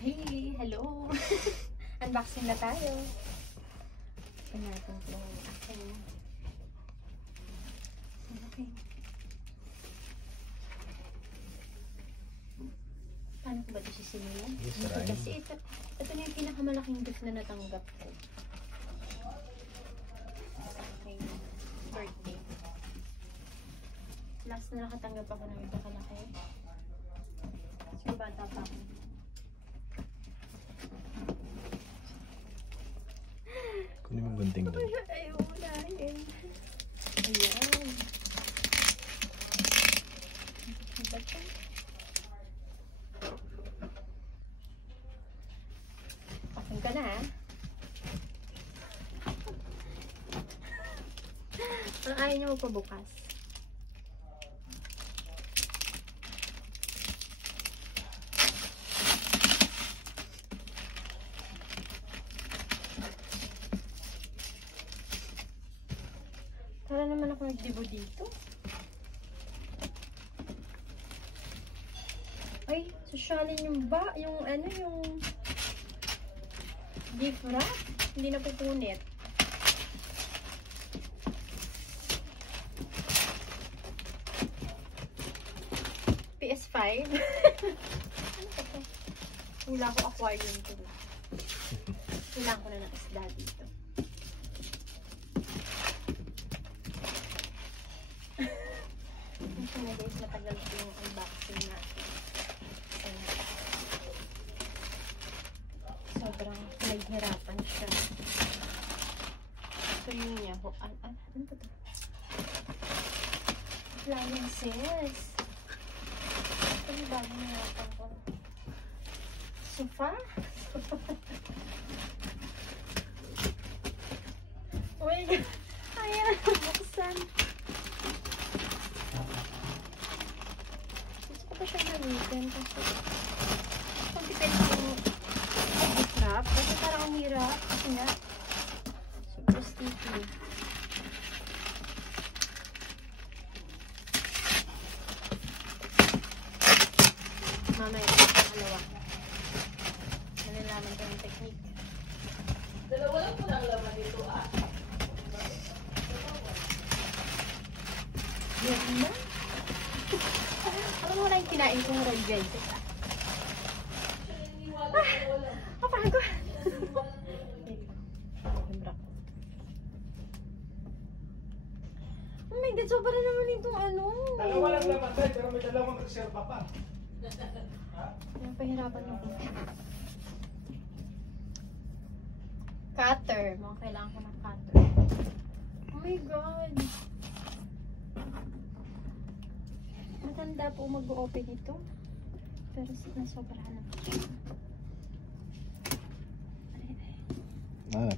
Hey, hello! Unboxing na tayo. Ito natin ito. Okay. Paano ko ba ito sisimulan? Kasi ito na yung pinakamalaking gift na natanggap ko. Sa aking birthday. Last na nakatanggap ako ng ito kalaki. So, bata pa ako. Kunin mo gunting doon. Ayaw mo nahin. Ayan. Open ka na, ha? Ang ayaw niya magpabukas. Para naman ako nagdibo dito. Ay, sosyalin yung yung gift wrap. Hindi na pupunit. PS5. Ano ba ito? Wala ko aquarium ko na. Kailangan ko na ng isda dito. Ito na guys, matagal ko yung unboxing natin. Sobrang naghirapan siya. Ito yun niya. Ano ba ito? Appliances. Ito yung bagong nahirapan ko. Sofa? Uy! Ayan! Buksan! Gusto ko siya gamitin kasi kung depende yung gift wrap kasi parang ang hirap kasi nga super sticky. Mamaya dalawa nalalaman ko yung technique. Dalawa lang po lang laman dito Yan na. Ano mo na yung kinain kong roll guys? Kapagod. Oh my God, sobra naman itong ano. Dalawa lang naman tayo, pero may dalawang reserva pa. Yung pahirapan ako. Cutter. Mga kailangan ko ng cutter. Oh my God. Matanda po mag-open ito. Pero nasobrahan na po siya.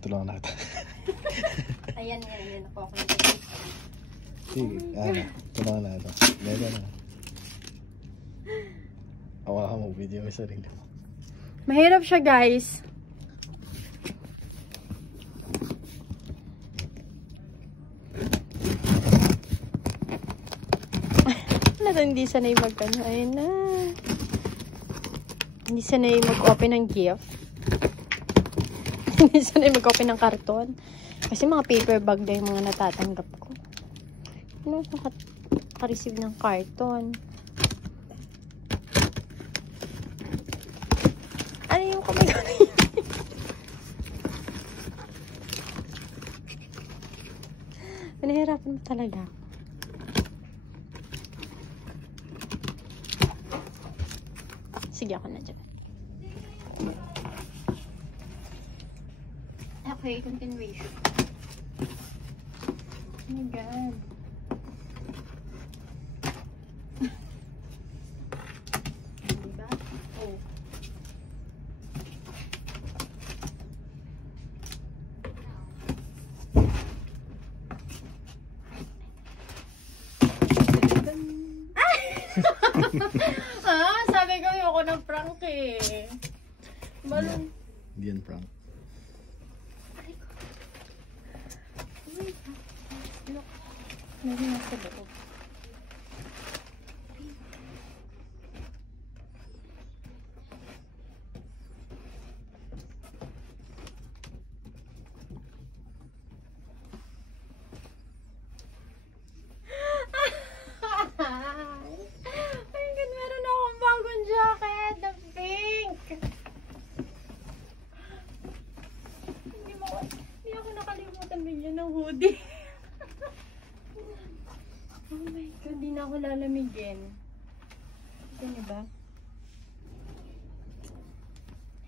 Tulungan na kita. Ayan. Ako na. Sige, tulungan na ito. Lega na. Awa mo, video may sarili mo. Mahirap siya guys. Hindi sanay mag-ano. Ayun na. Hindi sanay mag-open ng gift. Hindi sanay mag-open ng karton. Kasi mga paper bag na yung mga natatanggap ko. Ano? Naka-receive ng karton. Ano yung kamay ko na yun? Pinahirapan mo talaga. Sige, ako na dyan. Okay, continuation. Oh my God. Diba? Oh. Sabi ko ayoko ng prank eh. Balon. Hindi yan prank. Ay ko. Oh my God. Look. Meron nasa loob. Hindi. Oh my God, hindi na ako lalamigin. Ito niyo ba?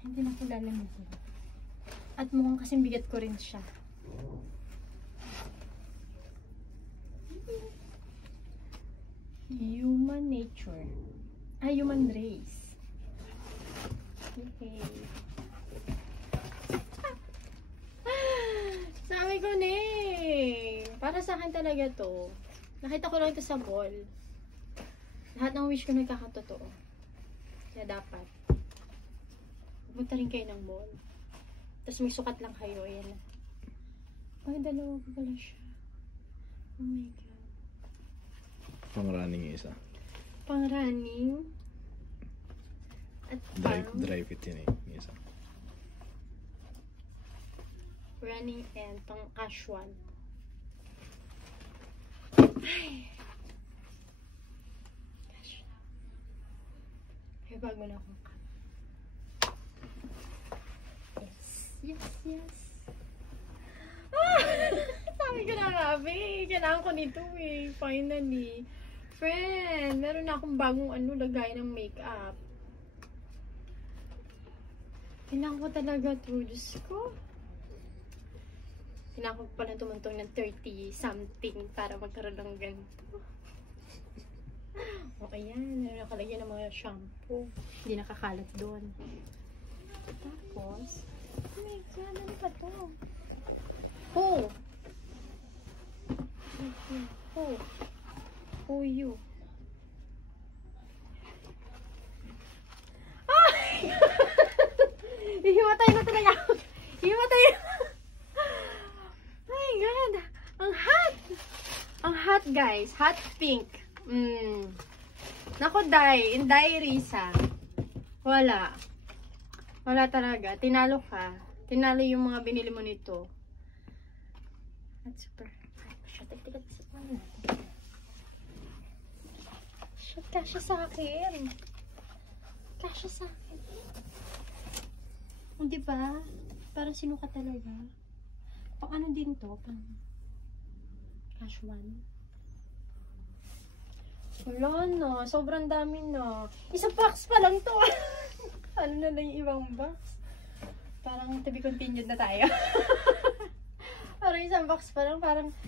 Hindi na ako lalamigin. At mukhang kasing bigat ko rin siya. Human nature. Human race. Okay. Sabi ko na eh. Para sa akin talaga to. Nakita ko lang ito sa mall. Lahat ng wish ko nagkakatotoo. Kaya dapat. Pumunta rin kayo ng mall. Tapos may sukat lang kayo. Ayan na. Ay, dalawa pa pala siya. Oh my God. Pang running yung isa. Pang running. At Dry fit yun eh. Yung isa. running and pang casual. Ay. Casual. May bago na akong cup. Yes. Yes, yes. Ah! Sabi ko na nga, babe. Kailangan ko nito eh. Finally. Friend, meron na akong bagong lagay ng makeup. Kailangan ko talaga to. Diyos ko. Kailangan ko pala tumantong ng 30 something para magkaroon ng ganito. Okay yan. Meron nakalagyan ng mga shampoo. Hindi nakakalat doon. Tapos, oh my God, ano pa to? Oh! Oh! Oh, you. Ah! Hihimatay na talaga ako. Hihimatay na. Oh my God. Ang hot. Ang hot, guys. Hot pink. Naku, dye Risa. Wala. Wala talaga. Tinalo ka. Tinalo yung mga binili mo nito. That's super. Tigat sa ano. Shit, kasya sa akin. Kasya sa akin. Hindi ba? Parang sinuka talaga. Pang ano din to? Pang casual. Wala na. Sobrang dami na. Isang box pa lang to. Ano na lang yung ibang box? Parang to be continued na tayo. Parang isang box pa lang. Parang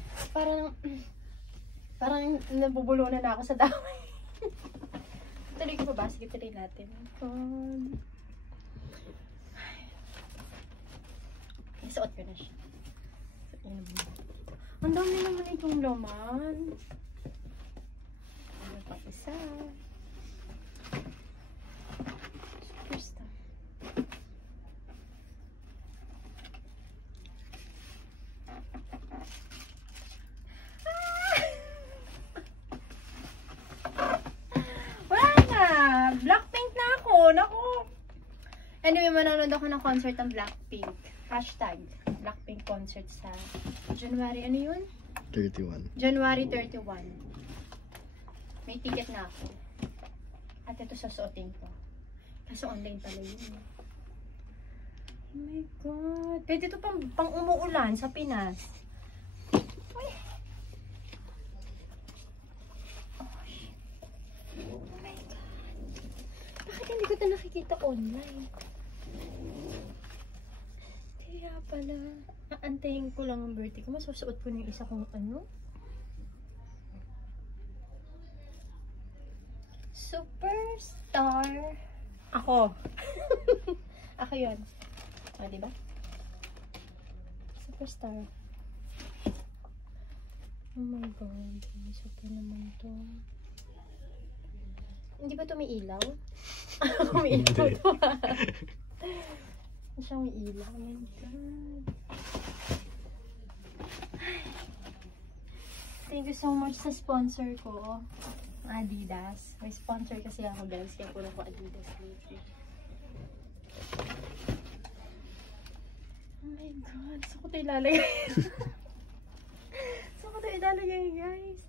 nabubulunan na ako sa dami. Tuloy ko pa ba? Sige, tuloy natin. Isuot ko na siya. Ang dami naman itong laman. Ano pa isa? Superstar. Wala na! Blackpink na ako! Naku! Anyway, manonood ako ng concert ng Blackpink. Hashtag Blackpink concert sa January, ano yun? 31. January 31. May ticket na ako. At ito sasuotin ko. Kaso online pala yun. Oh my God. Pwede ito pang umuulan sa Pinas. Uy. Oh my God. Bakit hindi ko ito nakikita online? Kaya pala. Aantayin ko lang ang birthday ko. Masusuot ko ng isa kong ano. Superstar. Ako. Ako yun. O, diba? Superstar. Oh my God. Super naman to. Hindi ba ito may ilaw? May ilaw to. Hindi siya may ilaw. Oh my God. Thank you so much sa sponsor ko. Adidas. May sponsor kasi ako, guys. Kaya puro ko Adidas lately. Oh my God. Saan ko ito ilalagay? Saan ko ito ilalagay, guys?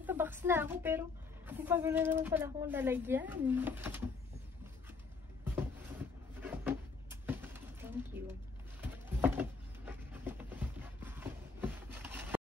Nakabox na ako, pero may pagulo naman pala akong lalagyan.